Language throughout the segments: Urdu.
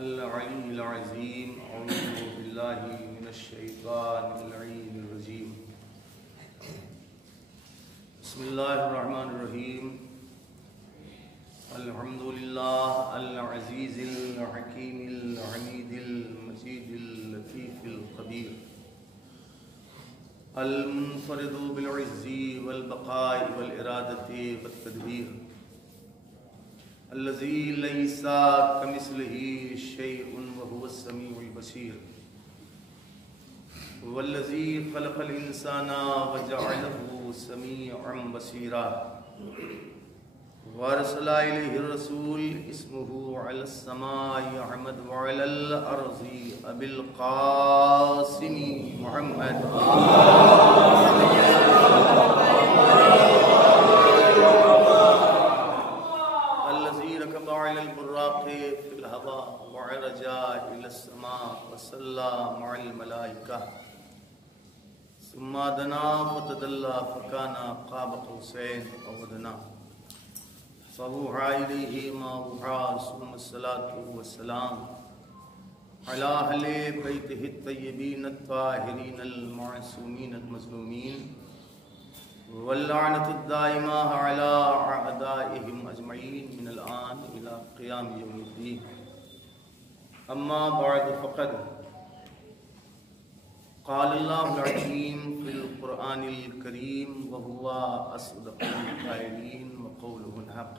العلی العظیم اعوذ باللہ من الشیطان اللعین الرجیم بسم اللہ الرحمن الرحیم الحمدللہ العزیز الحکیم الحمید المجید اللطیف الخبیر المنفرد بالعز والبقاء والارادۃ والتدبیر الذي ليس كمثله شيء وهو السميع البصير والذي خلق الإنسان وجعله سميعا بصيرا وارسل إليه الرسول اسمه على السماء أحمد وعلى الأرض أبي القاسم محمد على البراق في الهواء وعرج إلى السماء وصلى مع الملائكة ثم دنا فتدلى فكان قاب قوسين أو أدنى فأوحى إليه ما أوحى ثم الصلاة والسلام على أهل بيته الطيبين الطاهرين المعصومين المظلومين واللعنة الدائمة على أعدائهم أجمعين من الآن إلى قيام يوم الدين أما بعد فقد قال الله العظيم في القرآن الكريم وهو أصدق القائلين وقوله الحق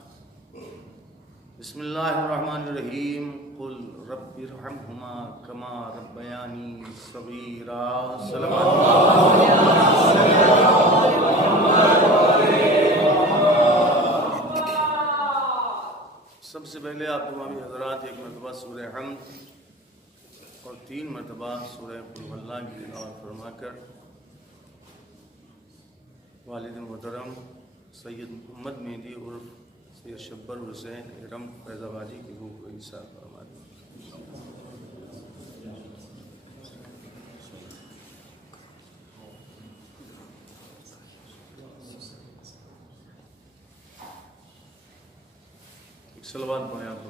بسم الله الرحمن الرحيم قل رب ارحمهما كما ربياني صغيرا سب سے پہلے آپ تمامی حضرات ایک مرتبہ سورہ حمد اور 3 مرتبہ سورہ قل هو اللہ کی تلاوت فرما کر والد محترم سید محمد مہدی عرف سید شبر حسین ارم فیض آبادی کی روح کو عیسیٰ فرما دیں۔ ایک صلوات پڑھیں آپ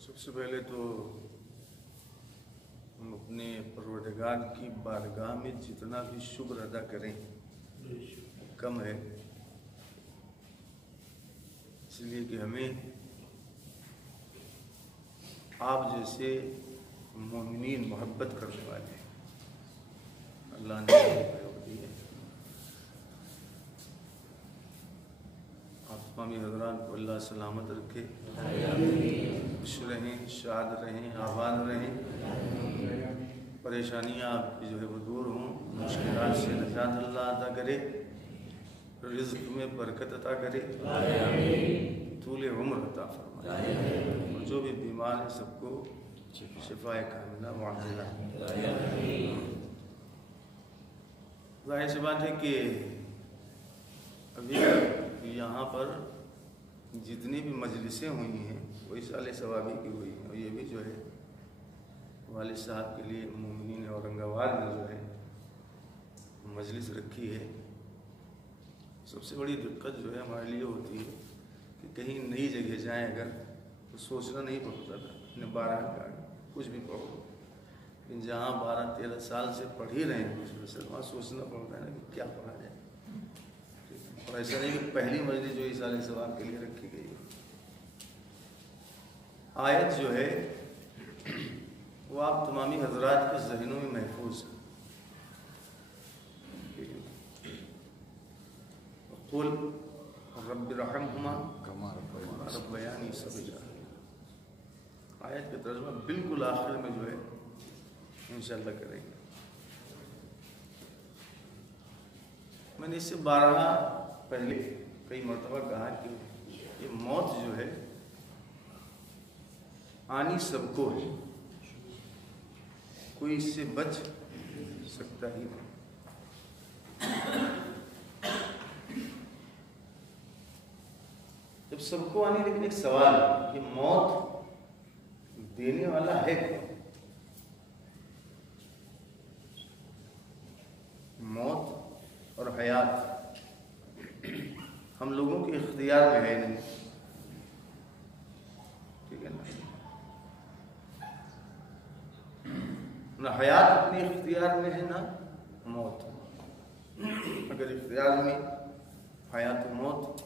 سب سے پہلے تو ہم اپنے پروردگار کی بارگاہ میں جتنا بھی شکر ادا کریں کم ہے، اس لیے کہ ہمیں آپ جیسے مومنین محبت کرنے والے ہیں، اللہ نے دی ہے۔ آپ تمامی حضرات کو اللہ سلامت رکھے، خوش رہیں، شاد رہیں، آباد رہیں، پریشانیاں آپ کی جو ہے وہ دور ہوں، مشکلات سے نجات اللہ عطا کرے، رزق میں برکت عطا کرے، طول عمر عطا فرمائے، اور جو بھی بیمار ہیں سب کو شفاء کاملہ معجزہ۔ ظاہر سی بات ہے کہ ابھی یہاں پر جتنی بھی مجلسیں ہوئی ہیں وہ سال ثوابی کی ہوئی ہیں، اور یہ بھی جو ہے والد صاحب کے لیے مومنین اورنگ آباد نے جو ہے مجلس رکھی ہے۔ سب سے بڑی دقت جو ہے ہمارے لیے ہوتی ہے کہ کہیں نئی جگہ جائیں اگر تو سوچنا نہیں پڑتا تھا 12 کا کچھ بھی پڑھو، لیکن جہاں 12-13 سال سے پڑھ ہی رہے ہیں اس وہاں سوچنا پڑتا ہے نا کہ کیا پڑھا جائے، اور ایسا نہیں کہ پہلی مجلس جو اس سال ثواب کے لیے رکھی گئی ہے۔ آیت جو ہے وہ آپ تمامی حضرات کے ذہنوں میں محفوظ ہے۔ قل رب ارحمہما کما ربیانی صغیرا، آیت کا ترجمہ بالکل آخر میں جو ہے انشاءاللہ کریں گے۔ میں نے اس سے بارہا پہلے کئی مرتبہ کہا کہ یہ موت جو ہے آنی سب کو ہے، کوئی اس سے بچ سکتا ہی نہیں۔ جب سب کو آنی، لیکن ایک سوال ہے کہ موت دینے والا ہے کون؟ ہم لوگوں کے اختیار میں ہے نہیں، ٹھیک ہے نا؟ نہ حیات اپنے اختیار میں ہے نہ موت۔ اگر اختیار میں حیات و موت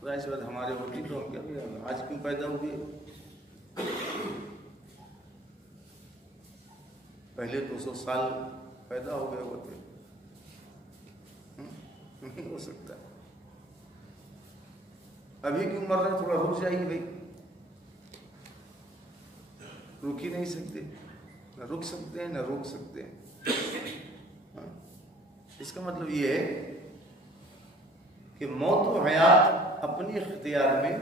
خدا سے بات ہمارے ہوتی تو ہم کیا آج کیوں پیدا ہوئے؟ پہلے 200 سال پیدا ہو گئے ہوتے، نہیں ہو سکتا۔ ابھی کیوں مر رہے؟ تھوڑا رک جائیے بھائی، رک ہی نہیں سکتے، نہ رک سکتے ہیں نہ روک سکتے ہیں۔ اس کا مطلب یہ ہے کہ موت و حیات اپنی اختیار میں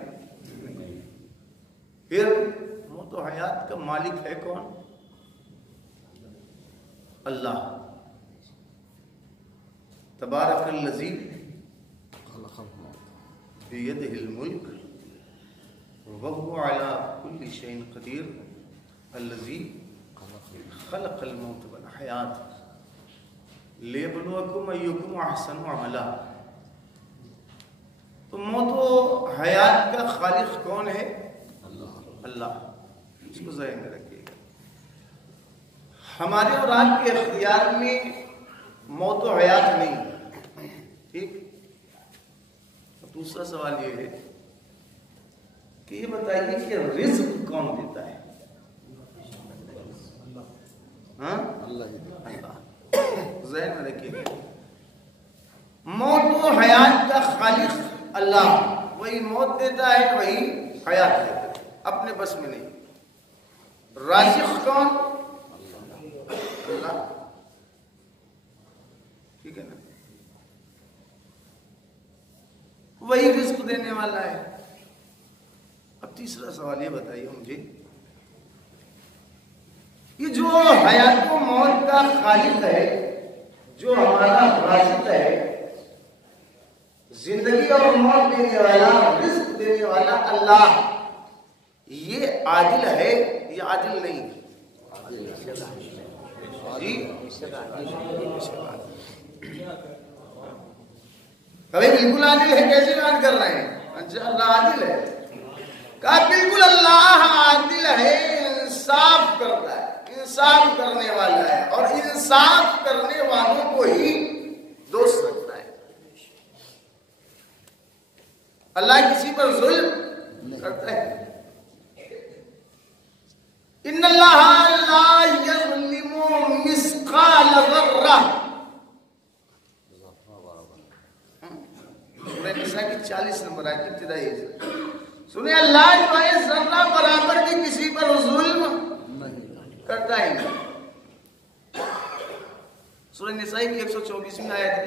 نہیں۔ پھر موت و حیات کا مالک ہے کون؟ اللہ۔ تبارک الذی بیدہ الملک وهو علی کل شیء قدیر الذی خلق الموت والحیات لیبلوکم ایکم احسن عملا۔ تو موت و حیات کا خالق کون ہے؟ اللہ۔ اس کو ذہن میں رکھیے گا۔ ہمارے اور آپ کے اختیار میں موت و حیات نہیں، ٹھیک؟ دوسرا سوال یہ ہے کہ یہ بتائیے کہ رزق کون دیتا ہے؟ ہاں؟ اللہ۔ ذہن میں رکھیے گا، موت و حیات کا خالق اللہ، وہی موت دیتا ہے وہی حیات دیتا ہے، اپنے بس میں نہیں۔ رازق کون؟ اللہ، ٹھیک ہے نا؟ وہی رزق دینے والا ہے۔ اب تیسرا سوال یہ بتائیے مجھے، یہ جو حیات و موت کا خالق ہے، جو ہمارا رازق ہے، زندگی اور موت دینے والا، رزق دینے والا اللہ، یہ عادل ہے یا عادل نہیں؟ جی کبھی بالکل عادل ہے، کیسے بات کر رہے ہیں؟ اچھا اللہ عادل ہے، کہا بالکل اللہ عادل ہے، انصاف کرتا ہے، انصاف کرنے والا ہے، اور انصاف کرنے والوں کو ہی دوست رکھتا ہے۔ اللہ کسی پر ظلم کرتا ہے؟ ان اللہ لا یظلم مثقال ذرہ، سورہ نساء کی 40 نمبر آیت ابتدائی سنیں، اللہ جو ہے ذرہ برابر بھی کسی پر ظلم کرتا ہی نہیں۔ سورہ نساء کی 124 میں آیت ہے،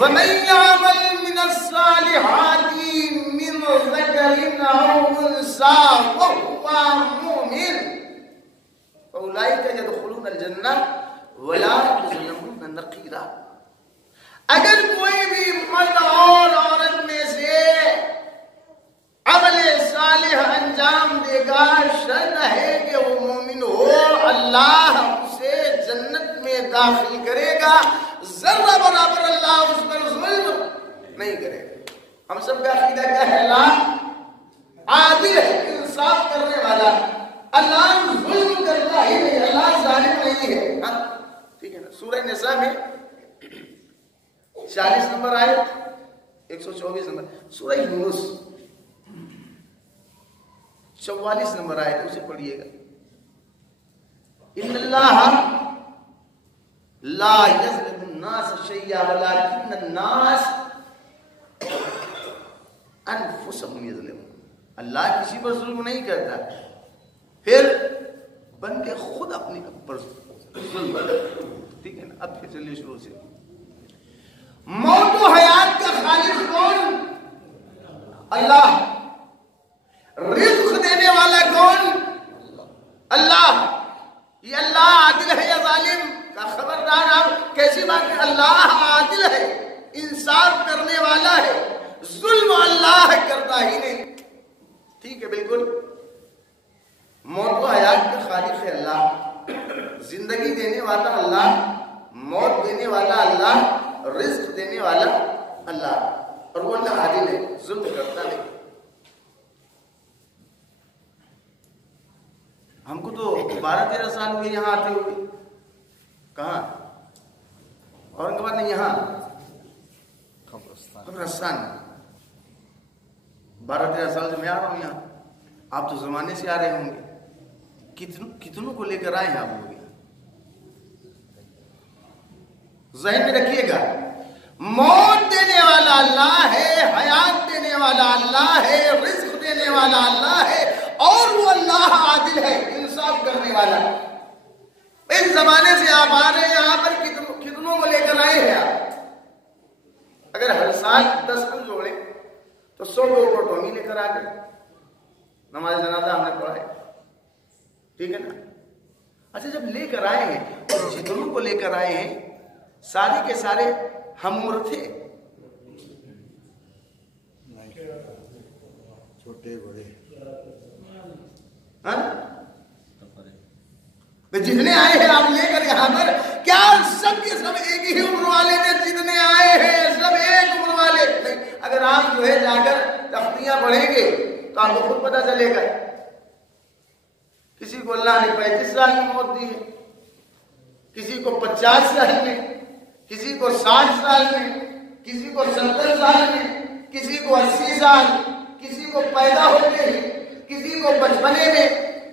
وَمَن يَعْمَلْ مِنَ الصَّالِحَاتِ مِنْ ذَكَرٍ أَوْ أُنثَىٰ وَهُوَ مُؤْمِنٌ فَأُولَٰئِكَ يَدْخُلُونَ الْجَنَّةَ وَلَا يُظْلَمُونَ نَقِيرًا۔ اگر کوئی بھی مرد اور عورت میں سے عمل صالح انجام دے گا، شرط ہے کہ وہ مومن ہو، اللہ اسے جنت میں داخل کرے گا، ذرہ برابر اللہ اس پر ظلم نہیں کرے گا۔ ہم سب کا عقیدہ کیا ہے؟ اللہ عادل ہے، انصاف کرنے والا، اللہ ظلم کرتا ہی نہیں، اللہ ظالم نہیں ہے۔ ہاں ٹھیک ہے نا؟ سورہ نساء میں 40 نمبر آیت، 124 نمبر، سورہ یونس 44 نمبر آیت، اسے پڑھیے گا، ان اللہ لا یظلم الناس شیئا ولکن الناس انفسهم یظلمون۔ اللہ کسی پر ظلم نہیں کرتا، پھر بندے خود اپنے پر ظلم کرتے۔ ٹھیک ہے نا؟ اب پھر چلیے شروع سے، موت و حیات کا خالق کون؟ اللہ۔ رزق دینے والا کون؟ اللہ۔ یہ اللہ عادل ہے یا ظالم؟ کا خبردار، آپ کیسی بات ہے؟ اللہ عادل ہے، انصاف کرنے والا ہے، ظلم اللہ کرتا ہی نہیں۔ ٹھیک ہے، بالکل۔ موت و حیات کا خالق ہے اللہ، زندگی دینے والا اللہ، موت دینے والا اللہ، رزق دینے والا اللہ، اور وہ اللہ عادل ہے، ظلم کرتا نہیں۔ ہم کو تو 12-13 سال ہوئے یہاں آتے ہوئے۔ کہاں؟ اورنگ آباد نہیں، یہاں قبرستان۔ 12-13 سال سے میں آ رہا ہوں یہاں، آپ تو زمانے سے آ رہے ہوں گے۔ کتنوں کو لے کر آئے ہیں آپ لوگ یہاں؟ ذہن میں رکھیے گا، موت دینے والا اللہ ہے، حیات دینے والا اللہ ہے، رزق دینے والا اللہ ہے، اور وہ اللہ عادل ہے، انصاف کرنے والا ہے۔ اس زمانے سے آپ آ رہے ہیں یہاں پر، کتنوں کو لے کر آئے ہیں آپ؟ اگر ہر سال 10 کو جوڑے تو 100 لوگوں کو ٹومی لے کر آ گئے، نماز جنازہ ہم نے پڑھائے، ٹھیک ہے نا؟ اچھا، جب لے کر آئے ہیں اور جتنوں کو لے کر آئے ہیں سارے کے سارے ہم عمر تھے؟ چھوٹے بڑے، جتنے آئے ہیں آپ لے کر یہاں پر، کیا سب کے سب ایک ہی عمر والے تھے؟ جتنے آئے ہیں سب ایک عمر والے نہیں۔ اگر آپ جو ہے جا کر تختیاں پڑھیں گے تو آپ کو خود پتہ چلے گا، کسی کو اللہ نے 35 سال کی موت دی ہے، کسی کو 50 سال میں، کسی کو 60 سال میں، کسی کو 70 سال میں، کسی کو 80 سال، کسی کو پیدا ہوتے ہی، کسی کو بچپنے میں،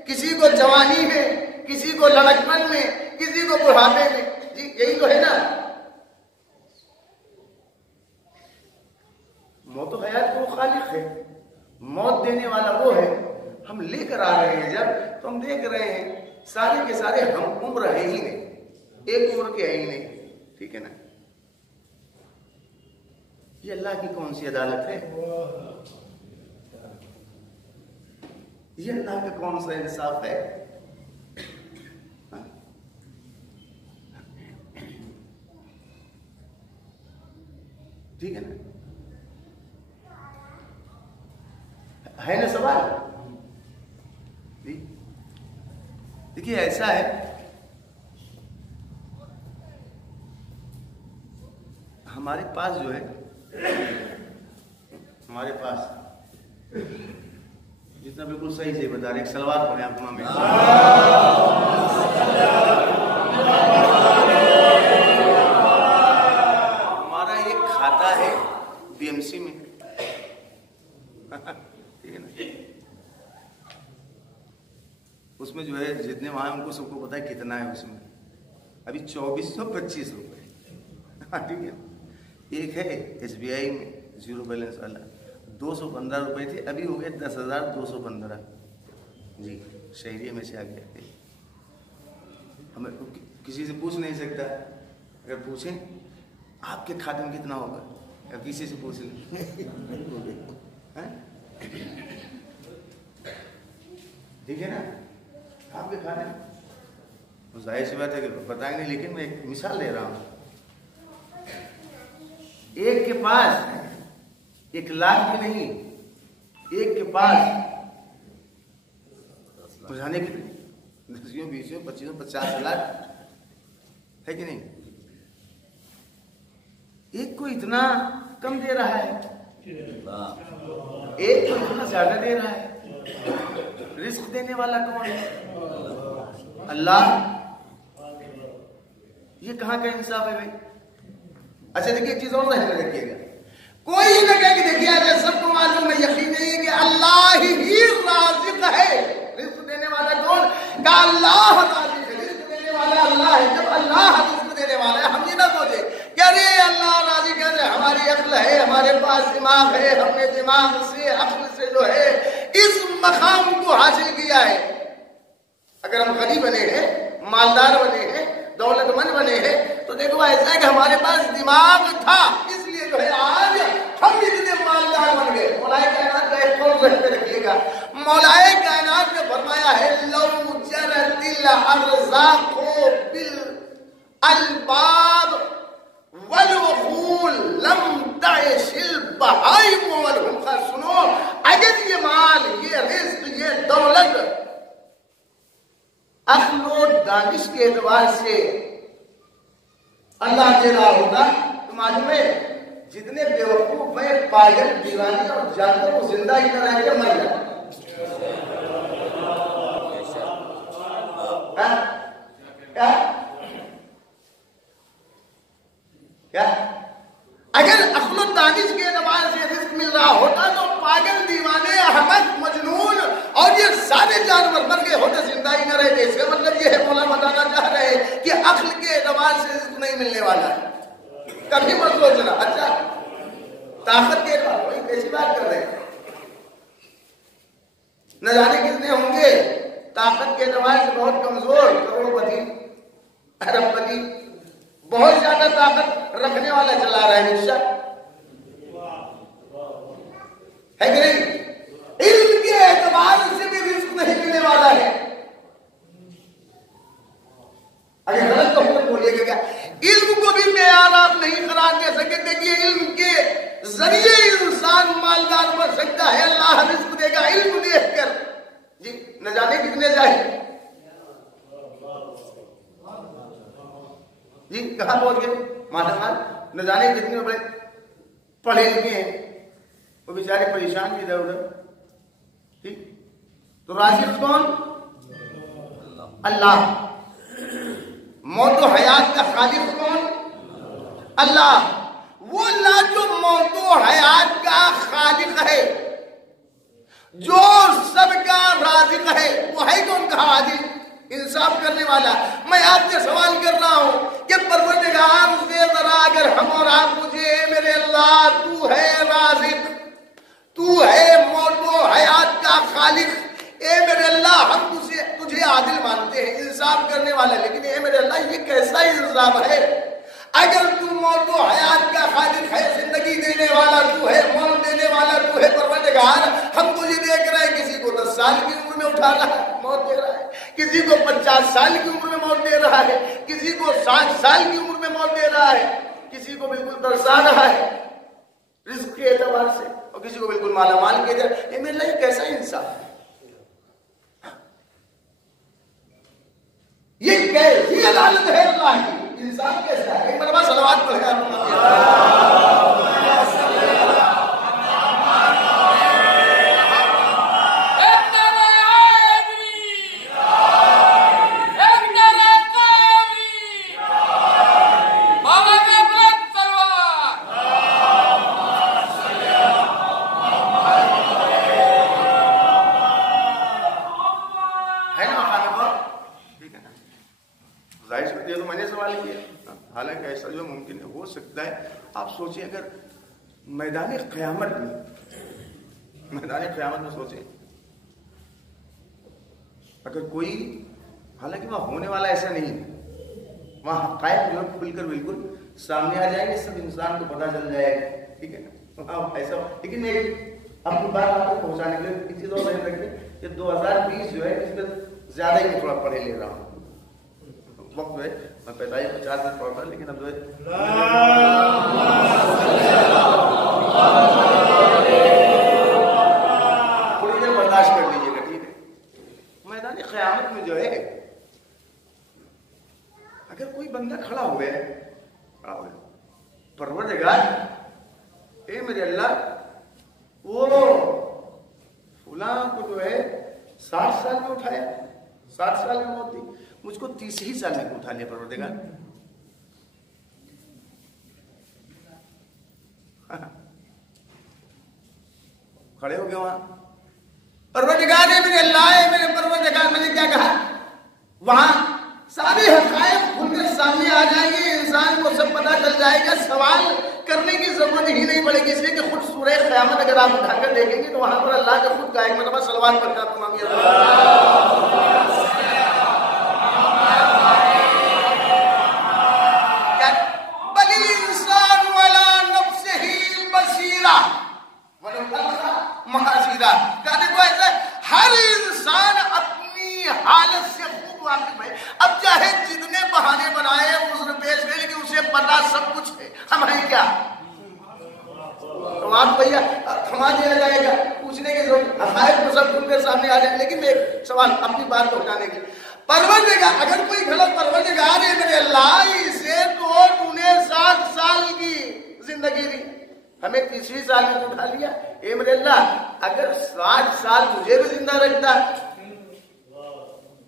کسی کو جوانی میں، کسی کو لڑکپن میں، کسی کو بڑھاپے میں۔ جی یہی تو ہے نا، موت و حیات کو خالق ہے، موت دینے والا وہ ہے۔ ہم لے کر آ رہے ہیں جب، تو ہم دیکھ رہے ہیں سارے کے سارے ہم عمر ہے ہی نہیں، ایک عمر کے ہے ہی نہیں، ٹھیک ہے نا؟ یہ اللہ کی کون سی عدالت ہے؟ یہ اللہ کا کون سا انصاف ہے؟ ٹھیک ہے نا؟ ہے نا سوال؟ دیکھیے ایسا ہے، ہمارے پاس جو ہے، ہمارے پاس جتنا بالکل صحیح سے بتا رہے، ایک سلوات پڑھیں آپ میں، ہمارا ایک کھاتا ہے BMC میں، ٹھیک ہے نا؟ اس میں جو ہے جتنے وہاں ان کو سب کو پتا ہے کتنا ہے، اس میں ابھی 2425 روپے، ٹھیک ہے؟ ایک ہے SBI میں 0 بیلنس والا، 215 روپے تھے، ابھی ہو گئے 10,215۔ جی شہریے میں سے آ گیا، ہمیں کسی سے پوچھ نہیں سکتا، اگر پوچھیں آپ کے کھاتے میں کتنا ہوگا، یا کسی سے پوچھ لیں، ٹھیک ہے نا؟ آپ کے کھاتے میں ظاہر سی بات ہے کہ بتائیں گے، لیکن میں ایک مثال دے رہا ہوں۔ ایک کے پاس 1 لاکھ بھی نہیں، ایک کے پاس بجھانے کے لیے 10 20 25 50 لاکھ ہے کہ نہیں؟ ایک کو اتنا کم دے رہا ہے، ایک کو اتنا زیادہ دے رہا ہے۔ رزق دینے والا کون ہے؟ اللہ۔ یہ کہاں کا انصاف ہے بھائی؟ اچھا دیکھیے ایک چیز اور ذہن میں رکھیے گا، کوئی یہ نہ کہے کہ دیکھیے اگر سب کو معلوم ہے، یقین نہیں ہے کہ اللہ ہی رازق ہے، رزق دینے والا کون؟ کہ اللہ رازق ہے، رزق دینے والا اللہ ہے۔ جب اللہ رزق دینے والا ہے، ہم یہ نہ سوچے کہ ارے اللہ رازق ہے، ہماری عقل ہے، ہمارے پاس دماغ ہے، ہم نے دماغ سے عقل سے جو ہے اس مقام کو حاصل کیا ہے۔ اگر ہم غنی بنے ہیں، مالدار بنے ہیں، دولت مند بنے ہیں، تو دیکھو ایسا ہے کہ ہمارے پاس دماغ تھا، اس لیے جو ہے آج ہم اتنے مالدار بن گئے۔ مولا کائنات کا ایک قول ذہن میں رکھیے گا، مولا کائنات نے فرمایا ہے لو جرت الارزاق بالالباب والوخول لم تعش البہائم والحمقى۔ سنو، اگر یہ مال، یہ رزق، یہ دولت عقل و دانش کے اعتبار سے اللہ دے رہا ہوتا تو معلوم ہے جتنے بے پاگل دیوانے اور جانور کو زندہ ہی کرائیں گے مر جائے. کیا اگر عقل و دانش کے اعتبار سے رزق مل رہا ہوتا تو پاگل دیوانے احمق مجنون اور یہ سارے جانور مر گئے ہوتے زندہ ہی نہ رہتے. اس کا مطلب یہ ہے مولا بتانا چاہ رہے ہیں کہ عقل کے اعتبار سے رزق نہیں ملنے والا ہے. کبھی مت سوچنا. اچھا طاقت کے اعتبار وہی کیسی بات کر رہے ہیں؟ نہ جانے کتنے ہوں گے طاقت کے اعتبار سے بہت کمزور, کروڑ پتی ارب پتی بہت زیادہ طاقت رکھنے والا چلا رہا ہے رکشا ہے کہ نہیں. علم کے اعتبار سے بھی رزق نہیں ملنے والا ہے. اگر غلط تو حکم بولیے گا کیا؟ علم کو بھی معیار آپ نہیں قرار دے سکیں گے کہ علم کے ذریعے انسان مالدار بن سکتا ہے. اللہ رزق دے گا علم دیکھ کر. جی نہ جانے کتنے جاہل جی کہاں پہنچ گئے مالدار, نہ جانے کتنے بڑے پڑھے لکھے ہیں وہ بیچارے پریشان بھی ادھر ادھر. ٹھیک تو رازق کون؟ اللہ. موت و حیات کا خالق کون؟ اللہ. وہ اللہ جو موت و حیات کا خالق ہے, جو سب کا رازق ہے, وہ ہے کون؟ کہا عادل انصاف کرنے والا. میں آپ سے سوال کر رہا ہوں کہ پروردگار سے ذرا اگر ہم اور آپ پوچھے میرے اللہ تو ہے رازق, تو ہے موت و حیات کا خالق, اے میرے اللہ ہم تجھے عادل مانتے ہیں, انصاف کرنے والا, لیکن اے میرے اللہ یہ کیسا انصاف ہے؟ اگر تو موت و حیات کا خالق ہے, زندگی دینے والا تو ہے, موت دینے والا تو ہے پروردگار, ہم تجھے دیکھ رہے ہیں کسی کو 10 سال کی عمر میں اٹھا رہا ہے موت دے رہا ہے, کسی کو 50 سال کی عمر میں موت دے رہا ہے, کسی کو 60 سال کی عمر میں موت دے رہا ہے, کسی کو بالکل ترسا رہا ہے رزق کے اعتبار سے, اور کسی کو بالکل مالا مال کے اعتبار. اے میرے اللہ یہ کیسا انصاف ہے؟ یہ کیسی عدالت ہے اللہ کی؟ انصاف کیسا ہے؟ ایک مرتبہ صلوات پڑھیں آپ سوچیں. اگر میدان قیامت میں سوچیں, اگر کوئی, حالانکہ وہاں ہونے والا ایسا نہیں, وہاں حقائق جو کھل کر بالکل سامنے آ جائیں گے, سب انسان کو پتہ چل جائے گا. ٹھیک ہے نا ایسا. لیکن میں اپنی بات آپ کو پہنچانے کے لیے ایک چیز اور ذہن رکھیں کہ 2020 جو ہے اس میں زیادہ ہی میں تھوڑا پڑھے لے رہا ہوں. وقت جو ہے میں 45-50 منٹ پڑھتا, لیکن اب جو ہے تھوڑی دیر برداشت کر لیجیے گا. ٹھیک ہے. میدان قیامت میں جو ہے اگر کوئی بندہ کھڑا ہو گیا پروردگار اے میرے اللہ وہ فلاں کو جو ہے 60 سال میں اٹھایا, 60 سال میں موت دی, مجھ کو 30 ہی سال میں اٹھا لیا پروردگار. کھڑے ہو گئے وہاں, پروردگار ہے میرے اللہ ہے میرے پروردگار. میں نے کیا کہا؟ وہاں سارے حقائق کھل کر سامنے آ جائیں گے, انسان کو سب پتہ چل جائے گا, سوال کرنے کی ضرورت ہی نہیں پڑے گی. اس لیے کہ خود سورہ قیامت اگر آپ اٹھا کر دیکھیں گے تو وہاں پر اللہ کا خود کا ایک مرتبہ صلوات پڑھتا تمام بل الانسان ولا نفسه بصیرہ ولو القى محاذیرہ. کہتے کو ایسا ہر انسان اپنی حالت سے خوب واقف ہے. اب چاہے جتنے بہانے بنائے عذر پیش کرے, لیکن اسے پتا سب کچھ ہے. ہم ہیں کیا؟ تو آپ بھیا تھما دیا جائے گا, پوچھنے کے ضرورت حقائق کو سب کھل کر سامنے آ جائیں. لیکن میں ایک سوال اپنی بات کو اٹھانے کے, پروردگار اگر کوئی غلط پروردگار ہے میرے اللہ اسے تو 60 سال کی زندگی دی, ہمیں 30ویں سال میں تو اٹھا لیا. اے میرے اللہ اگر 60 سال مجھے بھی زندہ رکھتا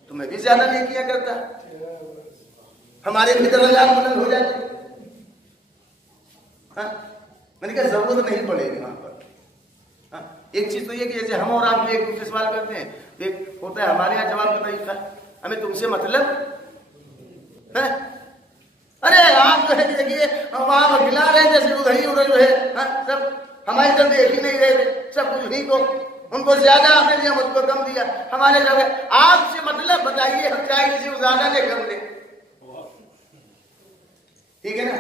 تو میں بھی زیادہ نہیں کیا کرتا, ہمارے بھی درجات بلند ہو جاتے. میں نے کہا ضرورت نہیں پڑے گی وہاں پر. ایک چیز تو یہ کہ جیسے ہم اور آپ بھی ایک دوسرے سوال کرتے ہیں, ایک ہوتا ہے ہمارے یہاں جواب کا طریقہ, ہمیں تم سے مطلب ہے. ارے آپ جو ہے دیکھیے وہاں کھلا رہے جیسے ادھر جو ہے سب ہماری طرف دیکھ ہی نہیں رہے تھے, سب کچھ نہیں کو ان کو زیادہ آپ نے دیا, مجھ کو کم دیا. ہمارے جو ہے آپ سے مطلب بتائیے ہم چاہے کسی کو زیادہ دے کم دے, ٹھیک ہے نا.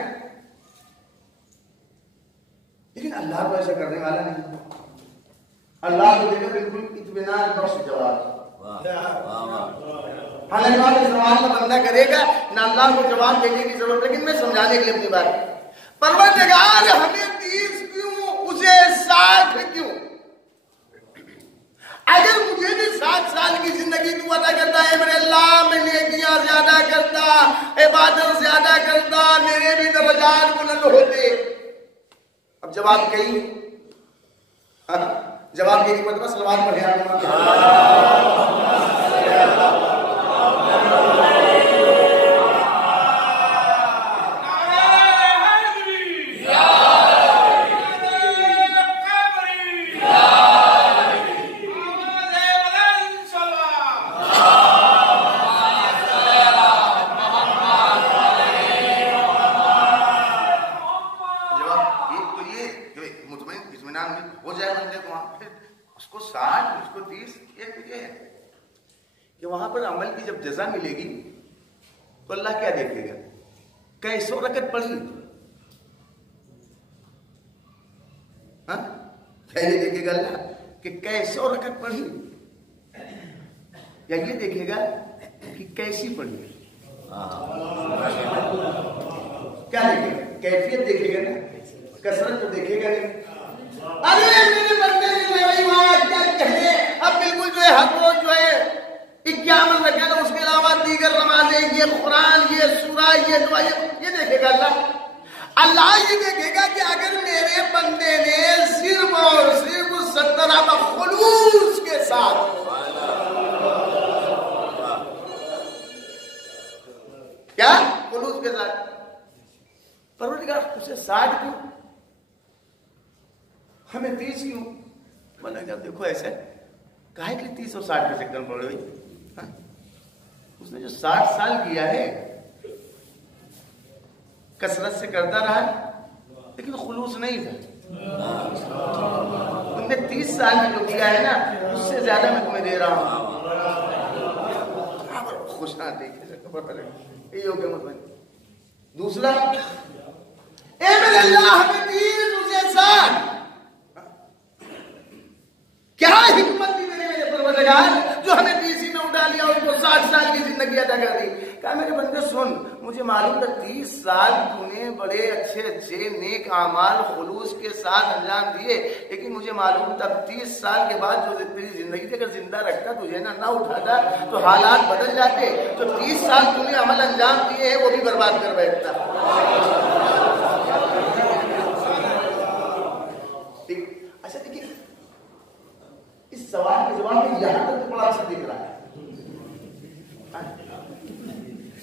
لیکن اللہ کو ایسا کرنے والا نہیں. اللہ کو دے گا بالکل اطمینان بخش جواب. حالانکہ سوال کا بندہ کرے گا نہ اللہ کو جواب دینے کی ضرورت, لیکن میں سمجھانے کے لیے اپنی بات. پروردگار ہمیں 30 کیوں, اسے 60 کیوں؟ اگر مجھے بھی 60 سال کی زندگی تو عطا کرتا ہے میرے اللہ, میں نیکیاں زیادہ کرتا, عبادت زیادہ کرتا, میرے بھی درجات بلند ہوتے. اب جواب کہیں جواب یہ نہیں پڑتا, سلوات پڑھے ہو جائے بندے کو وہاں پہ, اس کو 60 اس کو 30. یہ ہے کہ وہاں پر عمل کی جب جزا ملے گی تو اللہ کیا دیکھے گا, کیسو رکعت پڑھی, کیا یہ دیکھے گا اللہ کہ کیسو رکعت پڑھی, یا یہ دیکھے گا کہ کیسی پڑھی. کیا دیکھے گا, کیفیت دیکھے گا نا, کثرت تو دیکھے گا نہیں. ارے میرے بندے نے کیا کہے, اب بالکل جو ہے ہر روز جو ہے 51 رکعت, اس کے علاوہ دیگر نمازیں, یہ قرآن, یہ سورہ, یہ دعا, یہ دیکھے گا اللہ. اللہ یہ دیکھے گا کہ اگر میرے بندے نے صرف اور صرف 17 خلوص کے ساتھ, کیا خلوص کے ساتھ, پروردگار اسے 60 کیوں, ہمیں 30 کیوں؟ مطلب جب دیکھو ایسے کہا کہ 30 اور 60 کے چکر پڑ رہی. اس نے جو 60 سال کیا ہے کثرت سے کرتا رہا, لیکن خلوص نہیں تھا. تم نے 30 سال میں جو کیا ہے نا اس سے زیادہ میں تمہیں دے رہا ہوں. خوش نہ دیکھے یہ ہو گیا مطمئن. دوسرا, اے میرے اللہ ہمیں 30 اسے 60, کیا حکمت دی میرے پروردگار جو ہمیں 30 میں اٹھا لیا اور ان کو 60 سال کی زندگی عطا کر دی. کہا میرے بندے سن, مجھے معلوم تھا 30 سال تو نے بڑے اچھے نیک اعمال خلوص کے ساتھ انجام دیے, لیکن مجھے معلوم تھا 30 سال کے بعد جو تیری زندگی تھی اگر زندہ رکھتا تجھے نہ اٹھاتا تو حالات بدل جاتے. تو 30 سال تو نے عمل انجام دیے ہیں وہ بھی برباد کر بیٹھتا. اچھا دیکھیے اس سوال کے جواب میں یہاں تک تو بڑا اچھا دکھ رہا ہے,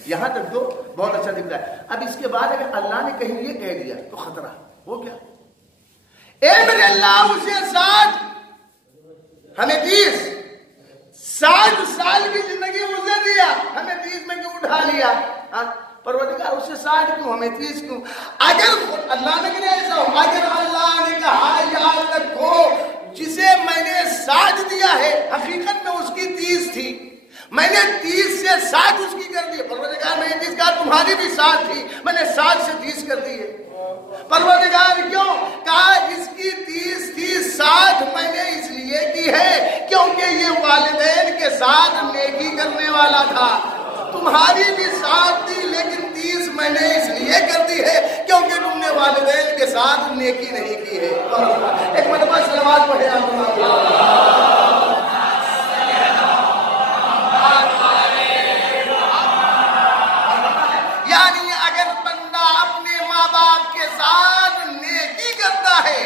یہاں تک تو بہت اچھا دکھ رہا ہے. اب اس کے بعد اگر اللہ نے کہیں یہ کہہ دیا تو خطرہ. وہ کیا, اے میرے اللہ اسے 60 ہمیں 30, 60 سال کی زندگی اسے دیا, ہمیں 30 میں کیوں اٹھا لیا. پروردگار اسے 60 کیوں, ہمیں 30 کیوں؟ اگر اللہ نے کہا ایسا ہو, اگر اللہ نے کہا یاد رکھو جسے میں نے 60 دیا ہے حقیقت میں اس کی 30 تھی, میں نے 30 سے 60 اس کی کر دی. پروردگار میں نے 30 کہا تمہاری بھی 60 تھی, میں نے 60 سے 30 کر دی ہے. پروردگار کیوں؟ کہا اس کی 30 تھی, 60 میں نے اس لیے کی ہے کیونکہ یہ والدین کے ساتھ نیکی کرنے والا تھا. تمہاری بھی 60 تھی لیکن 30 میں نے اس لیے کر دی ہے کیونکہ تم نے والدین کے ساتھ نیکی نہیں کی ہے. ایک مرتبہ سلوات پڑھے یعنی اگر بندہ اپنے ماں باپ کے ساتھ نیکی کرتا ہے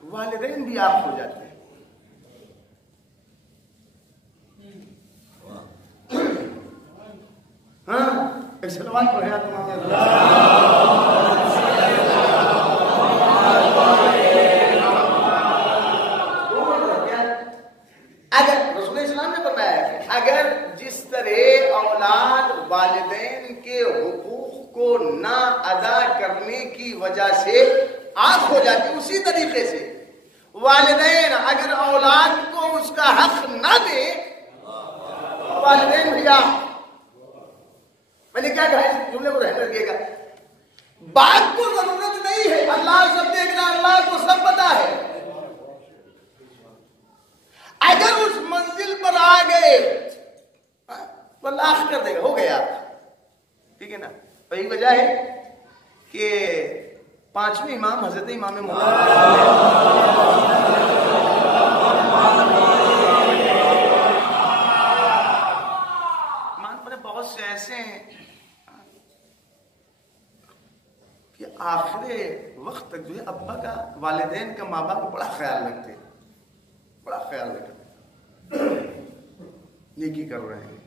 والدین بھی آنکھ ہو جاتے ہیں۔ ہاں ایک سلوات پڑھے اگر رسول اسلام نے بتایا کہ اگر جس طرح اولاد والدین کے حقوق کو نہ ادا کرنے کی وجہ سے آنکھ ہو جاتی، اسی طریقے سے والدین اگر اولاد کو اس کا حق نہ دے، والدین بھی آنکھ۔ میں نے کیا کہا اس جملے کو رہنے رکھیے گا، بات کو ضرورت نہیں ہے، اللہ سب دیکھ رہا، اللہ کو سب پتا ہے۔ اگر اس منزل پر آ گئے تو اللہ کر دے گا، ہو گیا، ٹھیک ہے نا۔ وہی وجہ ہے کہ پانچویں امام حضرت امام بہت سے ایسے ہیں کہ آخر وقت تک جو ہے ابا کا، والدین کا، ماں باپ کو بڑا خیال رکھتے، بڑا خیال رکھتے، نیکی کر رہے ہیں۔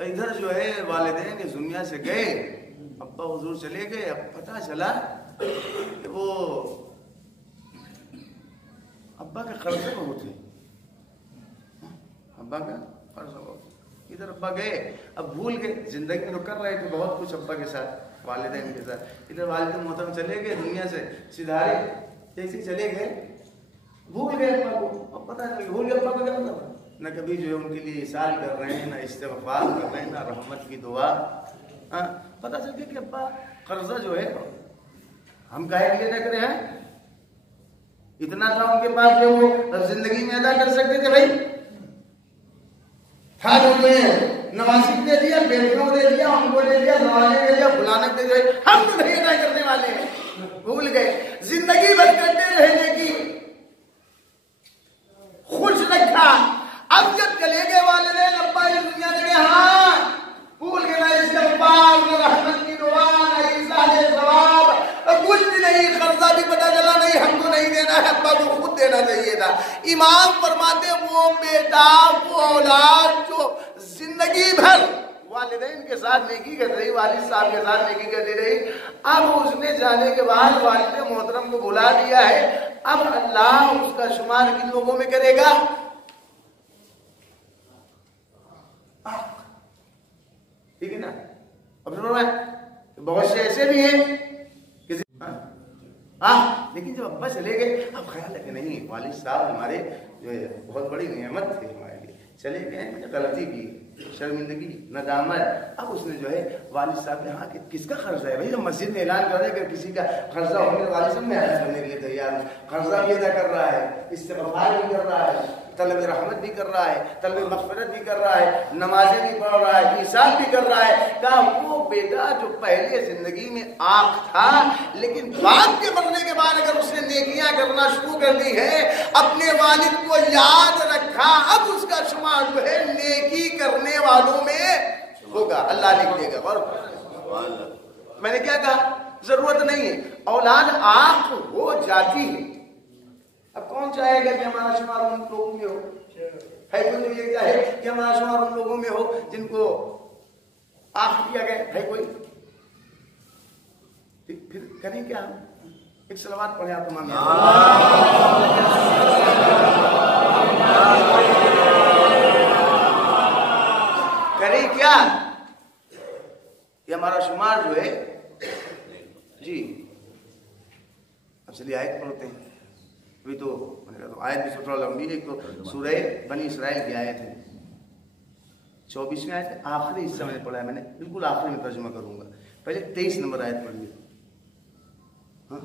ادھر جو ہے والدین اس دنیا سے گئے، ابا حضور چلے گئے، اب پتہ چلا کہ وہ ابا کے قرضے میں ہوتے، ابا کا قرض ہو، ادھر ابا گئے، اب بھول گئے، زندگی میں تو کر رہے تھے بہت کچھ ابا کے ساتھ، والدین کے ساتھ، ادھر والدین محترم چلے گئے دنیا سے، سدھارے جیسے چلے گئے، بھول گئے ابا کو۔ اب پتہ چل گیا بھول گئے ابا کو، کیا مطلب نہ کبھی جو ہے ان کے لیے احسان کر رہے ہیں، نہ استغفار کر رہے ہیں، نہ رحمت کی دعا۔ پتہ چل گیا کہ ابا قرضہ جو ہے ہم کہے لیے نہ کرے ہیں، اتنا تھا ان کے پاس جو وہ زندگی میں ادا کر سکتے تھے، بھائی تھا جو نواسب دے دیا، بیٹیوں دے دیا، ان کو دے دیا، نوازے دے دیا، بلانک دے دیا، ہم تو نہیں ادا کرنے والے ہیں، بھول گئے۔ زندگی بھر کرتے رہنے کی خوش رکھا، اب جب چلے گئے والدین ابا اس دنیا سے گئے، ہاں بھول گئے، نہ استغفار، نہ رحمت کی دعا، نہ ایصال ثواب، کچھ بھی نہیں، قرضہ بھی پتہ چلا نہیں، ہم کو نہیں دینا ہے، ابا کو خود دینا چاہیے تھا۔ امام فرماتے وہ بیٹا، وہ اولاد جو زندگی بھر والدین کے ساتھ نیکی کر رہی، والد صاحب کے ساتھ نیکی کرتی رہی، اب اس نے جانے کے بعد والد محترم کو بلا دیا ہے، اب اللہ اس کا شمار کن لوگوں میں کرے گا؟ ٹھیک ہے نا۔ اب سنو میں بہت سے ایسے بھی ہیں لیکن جب ابا چلے گئے، اب خیال ہے کہ نہیں، والد صاحب ہمارے جو ہے بہت بڑی نعمت تھے ہمارے لیے، چلے گئے، میں نے غلطی کی، شرمندگی، ندامت۔ اب اس نے جو ہے والد صاحب نے، ہاں کس کا قرضہ ہے بھائی، جب مسجد میں اعلان کر رہے کہ کسی کا قرضہ ہو گیا، والد صاحب میں حج کرنے کے لیے تیار ہوں، قرضہ بھی ادا کر رہا ہے، استغفار بھی کر رہا ہے، طلب رحمت بھی کر رہا ہے، طلب مغفرت بھی کر رہا ہے، نمازیں بھی پڑھ رہا ہے، ایثار بھی کر رہا ہے۔ کہا وہ بیٹا جو پہلے زندگی میں آنکھ تھا، لیکن باپ کے مرنے کے بعد اگر اس نے نیکیاں کرنا شروع کر دی ہے، اپنے والد کو یاد رکھا، اب اس کا شمار جو ہے نیکی کرنے والوں میں ہوگا، اللہ لکھ دے گا۔ اور میں نے کیا کہا، ضرورت نہیں ہے، اولاد آنکھ ہو جاتی ہے۔ اب کون چاہے گا کہ ہمارا شمار ان لوگوں میں ہو؟ ہے کوئی تو یہ چاہے کہ ہمارا شمار ان لوگوں میں ہو جن کو آنکھ دیا گیا؟ ہے کوئی؟ پھر کریں کیا؟ ایک صلوات پڑھیں آپ تمام، کریں کیا کہ ہمارا شمار جو ہے، جی اب چلیے آیت پڑھتے ہیں۔ ابھی تو آیت بھی تھوڑا لمبی ہے، ایک تو سورہ بنی اسرائیل کی آیت ہے، 24ویں آیت، آخری حصہ میں نے پڑھا ہے، میں نے بالکل آخری میں ترجمہ کروں گا، پہلے 23 نمبر آیت پڑھیے۔ ہاں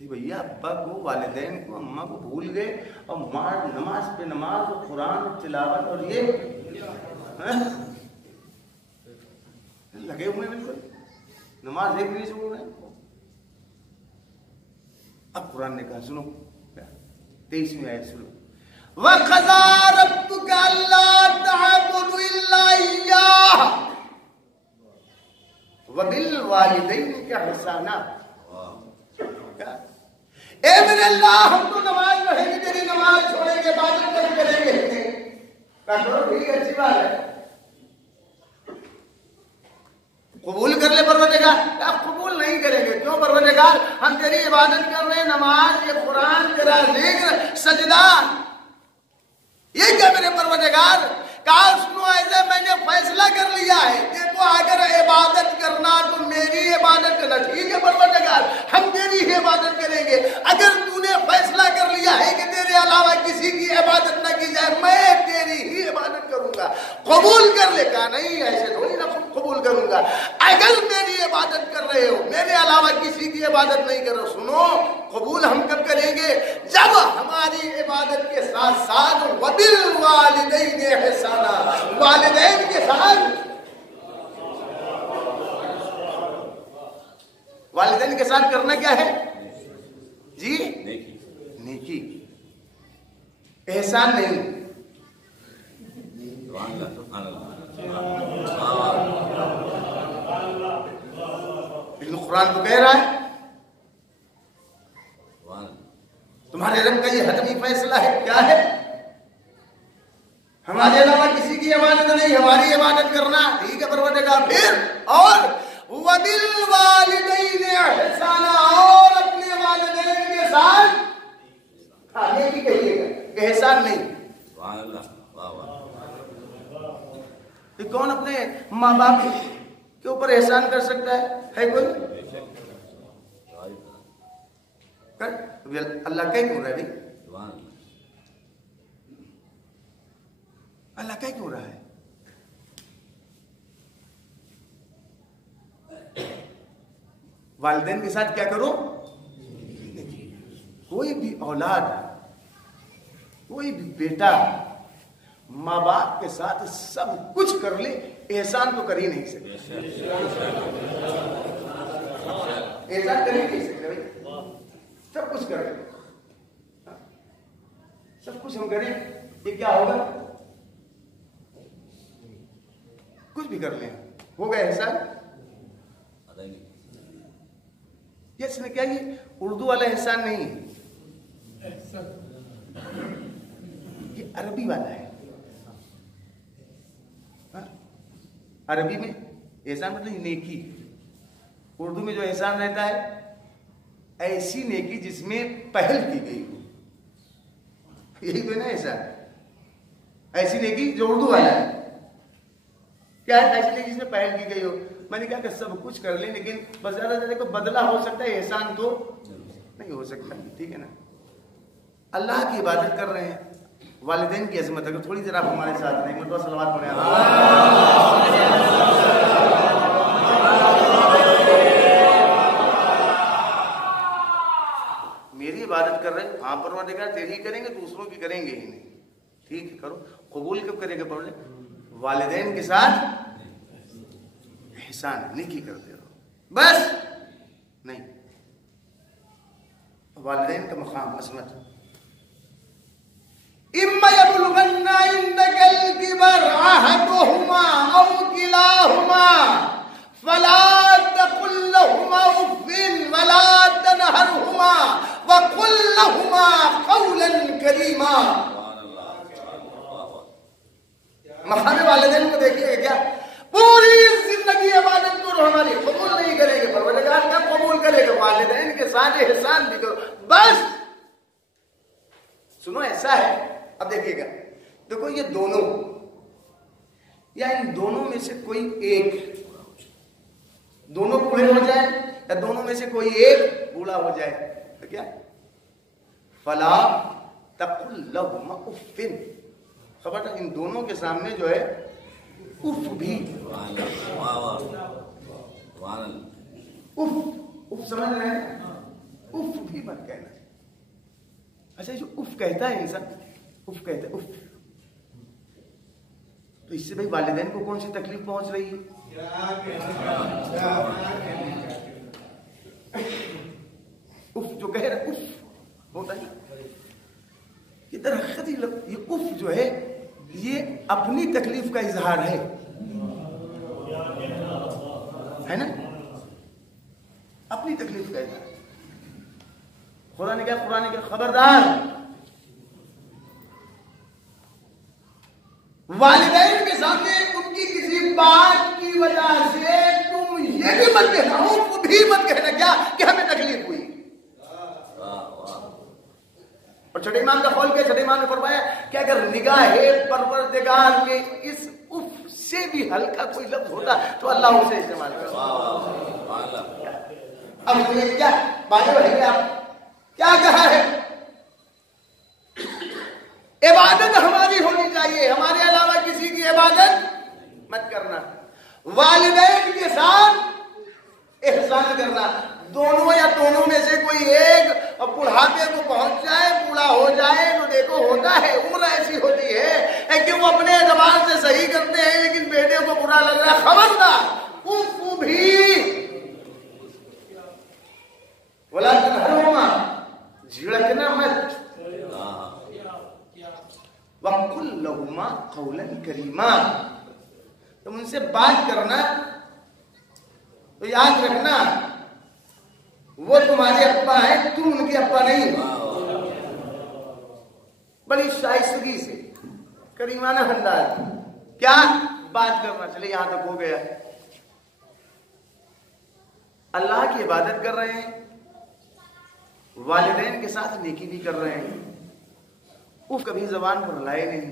بھیا، ابا کو، والدین کو، اماں کو بھول گئے، اور نماز پہ نماز اور قرآن اور تلاوت اور یہ لگے ہوئے ہیں، بالکل نماز ایک نہیں چھوڑ رہے۔ اب قرآن نے کہا، سنو 23ویں آیت سنو، وَقَضَىٰ رَبُّكَ أَلَّا تَعْبُدُوا إِلَّا إِيَّاهُ، وبالوالدین کا احسانا. اے میرے اللہ ہم تو نماز پڑھیں گے تیری نماز چھوڑیں گے عبادت کریں گے کہو ٹھیک ہے اچھی بات ہے قبول کر لے پروردگار. آپ قبول نہیں کریں گے کیوں پروردگار ہم تیری عبادت کر رہے ہیں نماز یہ قرآن تیرا ذکر سجدہ یہ کیا میرے پروردگار کہا سنو ایسے میں نے فیصلہ کر لیا ہے دیکھو اگر عبادت کرنا تو میری عبادت کرنا ٹھیک ہے پروردگار ہم تیری ہی عبادت کریں گے. اگر تو نے فیصلہ کر لیا ہے کہ تیرے علاوہ کسی کی عبادت نہ کی جائے میں تیری ہی عبادت کروں گا قبول کر لے. کہا نہیں ایسے تھوڑی نہ قبول کروں گا اگر میری عبادت کر رہے ہو میرے علاوہ کسی کی عبادت نہیں کر رہے ہو. سنو قبول ہم کب کریں گے جب ہماری عبادت کے ساتھ ساتھ وبالوالدین احسانا والدین کے ساتھ والدین کے ساتھ کرنا کیا ہے جی نیکی احسان نہیں. لیکن قرآن تو کہہ رہا ہے تمہارے رب کا یہ حتمی فیصلہ ہے کیا ہے ہمارے علاوہ کسی کی عبادت نہیں ہماری عبادت کرنا ٹھیک ہے پروردگار. پھر اور وبالوالدین احسانا اور اپنے والدین کے ساتھ نیکی کہیے گا احسان نہیں. کون اپنے ماں باپ کے اوپر احسان کر سکتا ہے کوئی اللہ کہہ کیوں رہا ہے بھائی اللہ کہہ کیوں رہا ہے والدین کے ساتھ کیا کرو کوئی بھی اولاد کوئی بھی بیٹا ماں باپ کے ساتھ سب کچھ کر لے احسان تو کر ہی نہیں سکتے احسان کر ہی نہیں سکتے بھائی سب کچھ کر لیں سب کچھ ہم کریں یہ کیا ہوگا کچھ بھی کر لیں ہوگا احسان اس نے کیا یہ اردو والا احسان نہیں یہ عربی والا ہے. عربی میں احسان مطلب نیکی اردو میں جو احسان رہتا ہے ایسی نیکی جس میں پہل کی گئی ہو یہی تو ہے نا احسان ایسی نیکی جو اردو والا ہے کیا ہے ایسی نیکی جس میں پہل کی گئی ہو. میں نے کہا کہ سب کچھ کر لیں لیکن بس زیادہ زیادہ کو بدلہ ہو سکتا ہے احسان تو نہیں ہو سکتا ٹھیک ہے نا. اللہ کی عبادت کر رہے ہیں والدین کی عظمت اگر تھوڑی دیر آپ ہمارے ساتھ رہیں مرتبہ صلوات پڑھیں میری عبادت کر رہے ہیں ہاں پروردگار تیری کریں گے دوسروں کی کریں گے ہی نہیں ٹھیک ہے کرو قبول کب کریں گے پڑھ لیں والدین کے ساتھ احسان نیکی کرتے رہو بس نہیں والدین کا مقام عظمت اما یبلغن عندک الکبر احدهما او کلاهما فلا تقل لهما اف ولا تنهرهما وقل لهما قولا کریما. مقام والدین کو دیکھیے گا کیا پوری زندگی عبادت کو ہماری قبول نہیں کریں گے پروردگار کیا قبول کرے گا والدین کے ساتھ احسان بھی کرو بس. سنو ایسا ہے اب دیکھیے گا دیکھو یہ دونوں یا ان دونوں میں سے کوئی ایک دونوں بوڑھے ہو جائے یا دونوں میں سے کوئی ایک بوڑھا ہو جائے تو کیا فلا تقل لهما اف خبر ان دونوں کے سامنے جو ہے اف بھی اف سمجھ رہے ہیں اف بھی مت کہنا. اچھا جو اف کہتا ہے انسان اف کہتا ہے اف تو اس سے بھائی والدین کو کون سی تکلیف پہنچ رہی ہے اف جو کہہ رہا اف ہوتا ہے یہ درخت یہ اف جو ہے یہ اپنی تکلیف کا اظہار ہے ہے نا, اپنی تکلیف کا اظہار. خدا نے کیا, قرآن نے کیا, خبردار والدین کے سامنے ان کی کسی بات کی وجہ سے تم یہ بھی مت کہنا, وہ بھی مت کہنا کیا کہ ہمیں تکلیف ہوئی. اور چھٹے ایمان کا قول کیا, چھٹے ایمان نے فرمایا کہ اگر نگاہ پروردگار میں اس اف سے بھی ہلکا کوئی لفظ ہوتا تو اللہ اسے استعمال کرتا. اب کیا بات بڑھیں آپ کیا کہا ہے, عبادت ہماری ہونی چاہیے, ہمارے علاوہ کسی کی عبادت مت کرنا, والدین کے ساتھ احسان کرنا, دونوں یا دونوں میں سے کوئی ایک بڑھاپے کو پہنچ جائے, بوڑھا ہو جائے تو دیکھو ہوتا ہے, عمر ایسی ہوتی ہے کہ وہ اپنے اعتبار سے صحیح کرتے ہیں لیکن بیٹے کو برا لگ رہا ہے, خبردار اس کو بھی بولا تنہرہما, جھڑکنا مت, وَقُلْ لَهُمَا قَوْلًا كَرِيمًا, تم ان سے بات کرنا تو یاد رکھنا وہ تمہارے ابا ہیں, تم ان کے ابا نہیں. بڑی شائستگی سے کریمانہ انداز کیا بات کرنا. چلے یہاں تک ہو گیا, اللہ کی عبادت کر رہے ہیں, والدین کے ساتھ نیکی بھی کر رہے ہیں, وہ کبھی زبان پر لائے نہیں,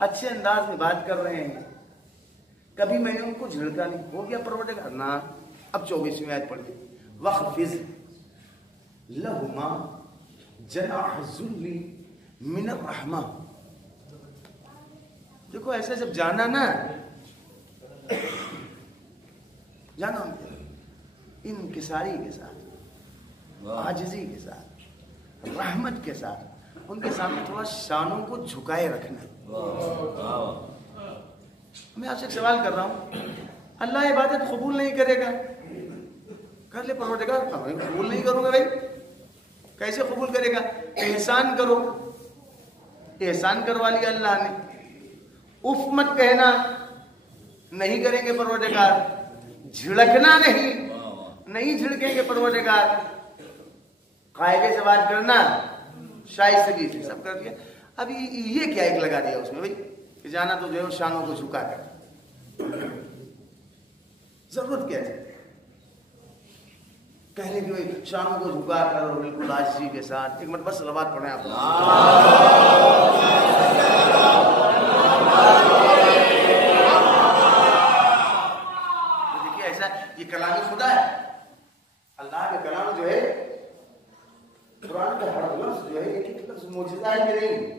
اچھے انداز میں بات کر رہے ہیں, کبھی میں نے ان کو جھڑکا نہیں, ہو گیا پروردگار نا. اب 24ویں آیت پڑھ لی, وَخْفِضْ لَهُمَا جَنَاحَ الذُّلِّ مِنَ الرَّحْمَةِ. دیکھو ایسے جب جانا نا, جانا انکساری کے ساتھ, عاجزی کے ساتھ, رحمت کے ساتھ, ان کے سامنے تھوڑا شانوں کو جھکائے رکھنا. میں آپ سے ایک سوال کر رہا ہوں, اللہ عبادت قبول نہیں کرے گا, کر لے پروردگار, قبول نہیں کروں گا بھائی, کیسے قبول کرے گا؟ احسان کرو, احسان کروا لیا اللہ نے, اف مت کہنا, نہیں کریں گے پروردگار, جھڑکنا نہیں جھڑکیں گے پروردگار, قاعدے سے بات کرنا, شائستگی سے سب کر دیا. ابھی یہ کیا ایک لگا دیا اس میں بھائی کہ جانا تو جو ہے شانوں کو جھکا کر, ضرورت کیا ہے کہنے کی بھائی شانوں کو جھکا کر اور بالکل عاجزی کے ساتھ. ایک مرتبہ صلوات پڑھیں آپ. دیکھیے ایسا یہ کلام خدا ہے, اللہ کا کلام جو ہے, قرآن کا ہر لفظ جو ہے ایک لفظ معجزہ ہے کہ نہیں؟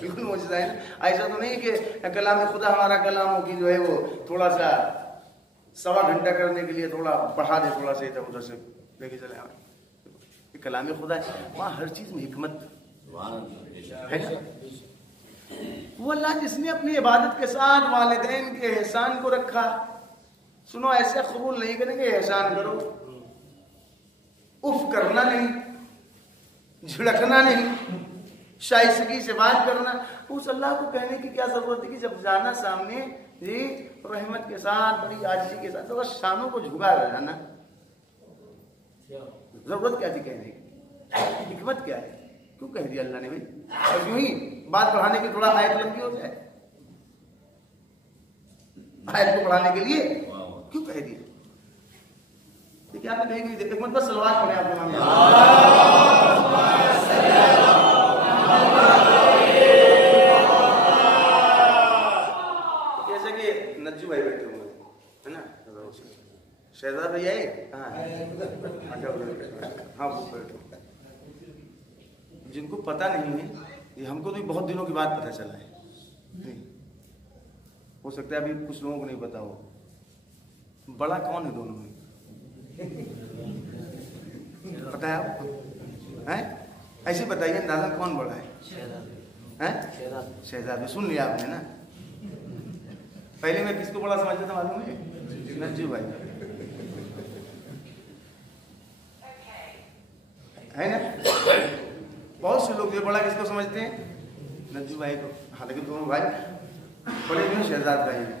بالکل معجزہ ہے. ایسا تو نہیں کہ کلام خدا ہمارا کلام ہو کہ جو ہے وہ تھوڑا سا 1.25 گھنٹہ کرنے کے لیے تھوڑا بڑھا دے, تھوڑا سا ادھر ادھر سے لے کے چلے. یہ کلام خدا ہے, وہاں ہر چیز میں حکمت ہے. وہ اللہ جس نے اپنی عبادت کے ساتھ والدین کے احسان کو رکھا, سنو ایسے قبول نہیں کریں گے, احسان کرو, اف کرنا نہیں, جھڑکنا نہیں, شائستگی سے بات کرنا. اس اللہ کو کہنے کی کیا ضرورت ہے کہ جب جانا سامنے جی رحمت کے ساتھ, بڑی عاجزی کے ساتھ, تو شانوں کو جھکا کر جانا. ضرورت کیا تھی کہنے کی, حکمت کیا ہے, کیوں کہہ دیا اللہ نے بھائی؟ اور یوں ہی بات بڑھانے کی تھوڑا آیت لمبی ہو جائے, آیت کو بڑھانے کے لیے کیوں کہہ دیا؟ دیکھیے آپ نے کہیں گے ایک مرتبہ صلوات پڑھیں آپ. جیسے کہ نجو بھائی بیٹھے ہوئے ہے نا, شہزاد بھائی آئے, ہاں وہ بیٹھے, جن کو پتہ نہیں ہے, یہ ہم کو تو بہت دنوں کے بعد پتہ چلا ہے, ہو سکتا ہے ابھی کچھ لوگوں کو نہیں پتا ہو, بڑا کون ہے دونوں میں, پتا ہے آپ کو؟ ایسے بتائیے اندازہ کون بڑا ہے؟ شہزاد. سن لیا آپ نے نا, پہلے میں کس کو بڑا سمجھتا تھا معلوم ہے؟ نجو بھائی ہے نا. بہت سے لوگ یہ بڑا کس کو سمجھتے ہیں؟ نجو بھائی کو, حالانکہ دونوں بھائی بڑے بھی شہزاد بھائی ہیں.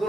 2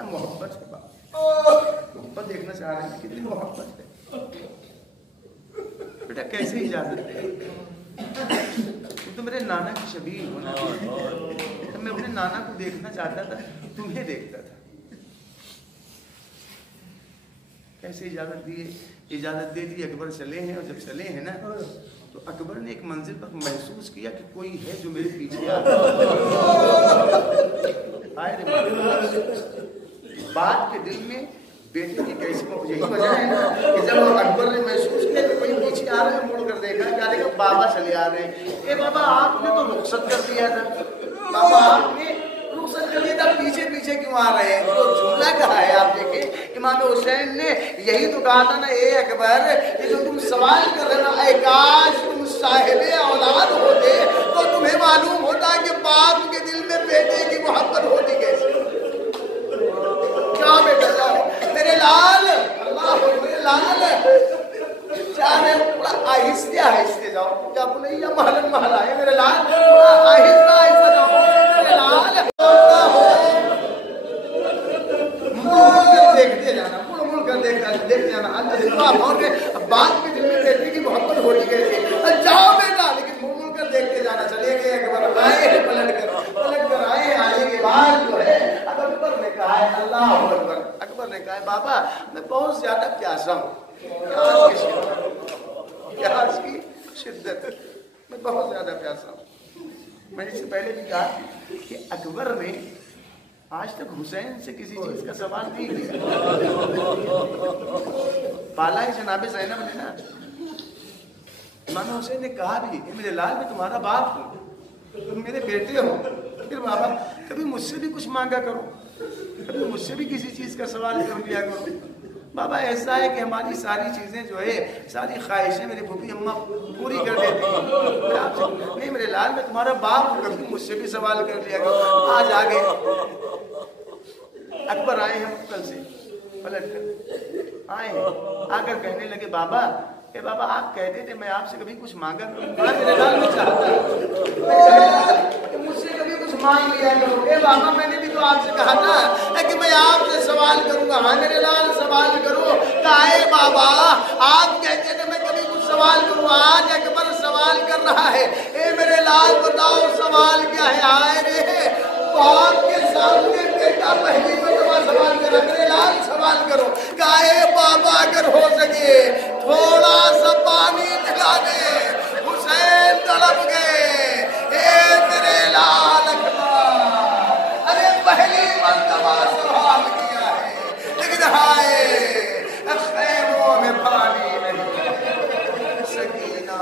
کیا محبت ہے باپ، محبت دیکھنا چاہ رہے ہیں کتنی محبت ہے بیٹا، کیسے اجازت دے؟ تم تو میرے نانا کی شبیہ ہو نا، میں اپنے نانا کو دیکھنا چاہتا تھا، تمہیں دیکھتا تھا، کیسے اجازت دی؟ اجازت دے دی، اکبر چلے ہیں، اور جب چلے ہیں نا تو اکبر نے ایک منزل پر محسوس کیا کہ کوئی ہے جو میرے پیچھے آ رہا ہے۔ باپ کے دل میں بیٹے کی کیسی یہی وجہ ہے نا کہ جب اکبر نے محسوس کیا کہ کوئی پیچھے آ رہا ہے، مڑ کر دیکھا، کیا دیکھا؟ بابا چلے آ رہے ہیں۔ اے بابا آپ نے تو رخصت کر دیا تھا، بابا آپ نے رخصت کر دیا تھا، پیچھے پیچھے کیوں آ رہے ہیں؟ جو جملہ کہا ہے آپ دیکھیں، امام حسین نے یہی تو کہا تھا نا، اے اکبر کہ جو تم سوال کر رہے نا، اے کاش تم صاحب اولاد ہوتے تو تمہیں معلوم ہوتا کہ باپ کے دل میں بیٹے کی محبت ہوتی کیسے۔ کیا بیٹا جاؤ میرے لال، اللہ میرے لال، چاہے تھوڑا آہستہ آہستہ جاؤ، کیا بولے یا محل محل آئے میرے لال، آہستہ آہستہ جاؤ میرے لال، دیکھتے جانا، مڑ مڑ کر دیکھتے جانا، باپ کے دل میں بیٹے کی محبت ہوتی کیسے؟ جاؤ بیٹا، لیکن مڑ مڑ کر دیکھتے جانا، چلے گئے اکبر، آئے ہیں پلٹ کر آئے ہیں، آنے کے بعد جو ہے اکبر نے کہا ہے اللہ اکبر، اکبر نے کہا ہے بابا میں بہت زیادہ پیاسا ہوں، پیاس کی شدت، میں بہت زیادہ پیاسا ہوں۔ میں نے اس سے پہلے بھی کہا کہ اکبر نے آج تک حسین سے کسی چیز کا سوال نہیں کیا، پالا ہی جناب زینب نے نا، امام حسین نے کہا بھی کہ میرے لال میں تمہارا باپ ہوں، تم میرے بیٹے ہو، پھر بابا کبھی مجھ سے بھی کچھ مانگا کرو، کبھی مجھ سے بھی کسی چیز کا سوال کر لیا کرو۔ بابا ایسا ہے کہ ہماری ساری چیزیں جو ہے، ساری خواہشیں میری پھوپھی اماں پوری کر دیتی ہیں، نہیں میرے لال میں تمہارا باپ ہوں، کبھی مجھ سے بھی سوال کر لیا کرو۔ آج آگے اکبر آئے ہیں مقتل سے پلٹ کر آئے ہیں، آ کر کہنے لگے بابا، اے بابا آپ کہتے تھے میں آپ سے کبھی کچھ مانگا کروں، میرے لال میں چاہتا ہے کہ مجھ سے کبھی کچھ مانگ لیا کرو۔ اے بابا میں نے بھی تو آپ سے کہا تھا کہ میں آپ سے سوال کروں گا، ہاں میرے لال سوال کرو۔ کہا اے بابا آپ کہتے تھے میں کبھی کچھ سوال کروں، آج اکبر سوال کر رہا ہے، اے میرے لال بتاؤ سوال کیا ہے؟ آئے رے باپ کے سامنے بیٹا پہلی مرتبہ سوال کرا، میرے لال سوال کرو۔ کہا اے بابا اگر ہو سکے تھوڑا سا پانی پلا دے، حسین تڑپ گئے، اے میرے لال اکبر، ارے پہلی مرتبہ سوال کیا ہے لیکن ہائے خیموں میں پانی نہیں، سکینہ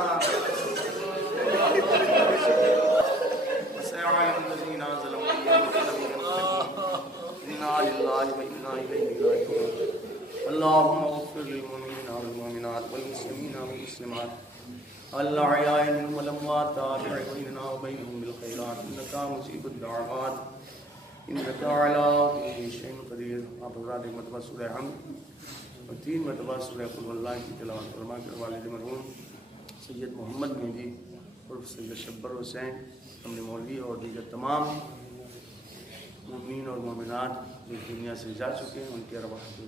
اللهم اغفر للمؤمنين والمؤمنات والمسلمين والمسلمات الاحياء منهم والاموات تابع بيننا وبينهم بالخيرات انك مجيب الدعوات انك على كل شيء قدير۔ آپ حضرات ایک مرتبہ سورہ حمد اور 3 مرتبہ سورہ قل واللہ کی تلاوت فرما کر والد مرحوم سید محمد مہدی عرف سید شبر حسین اپنے مولوی اور دیگر تمام مومنین اور مومنات جو دنیا سے جا چکے ہیں ان کی ارواح کو